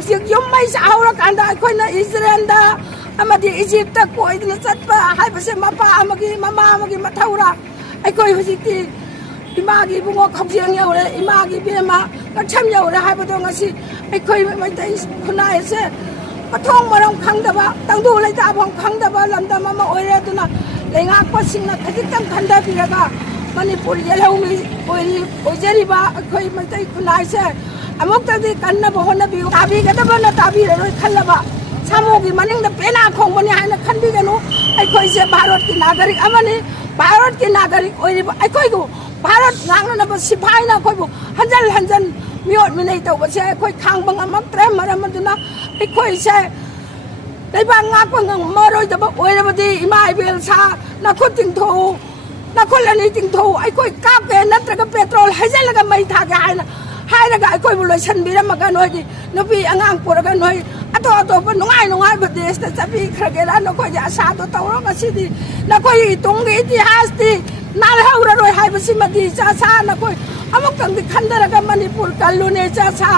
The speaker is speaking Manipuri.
ꯍꯧꯖꯤꯛ ꯌꯨꯝ ꯃꯩ ꯁꯥꯍꯧꯔꯀꯥꯟꯗ ꯑꯩꯈꯣꯏꯅ ꯏꯖꯔꯦꯜꯗ ꯑꯃꯗꯤ ꯏꯖꯤꯞꯇ ꯀꯣꯏꯗꯅ ꯆꯠꯄ ꯍꯥꯏꯕꯁꯦ ꯃꯄꯥ ꯑꯃꯒꯤ ꯃꯃꯥ ꯑꯃꯒꯤ ꯃꯊꯧꯔꯥ ꯑꯩꯈꯣꯏ ꯍꯧꯖꯤꯛꯇꯤ 이마기 붕어 걱정 여우래 이마기 비마 참 여우래 하이버도 것이 거의 뭐이따이 군나에서 통마랑 강다바 땅도 올라있다 아봉 강다바 람다마마 오래도나 랭악과 싱나 가득땅 간다 비라가 머니포리 옐하우미 오제리바 거의 뭐이따이 군나에서 아목다디 간나바 혼나비고 다비가다바나 다비를 칼라바 사모기 마닝다 빼나 콩머니 하나 칸비가노 거의 이제 바로티 나가릭 아마니 바로티 나가릭 오이리바 거이고 भारत नांगनब सिपाहीना कोइबो हंजल हंजन मियोट मिनै तौबसे कोइ खांबंग अमत्रे मरमदुना इखोइसे दैबा ngakwang मरोइदब ओइरबदि इमा इबेल सा नखुत तिंथो नखुलनि तिंथो आइकोइ कापे नत्रग पेट्रोल हैजलगा मै थागे हाइना हाइरगा आइकोइ बु लोइसन बिरमगा नोइदि नुपि अंगांग पुरगा नोइ अतो अतो प नुंगाइ नुंगाइ बदेसता चबि खरगेला नखोइ आसादो तौरो गसिदि नखोइ तुंगी इतिहासदि नालहौररोइ हाइबसिमदि चासा नखोइ अमुक्तंदि खंदरगा मणिपुर कल्लुने चासा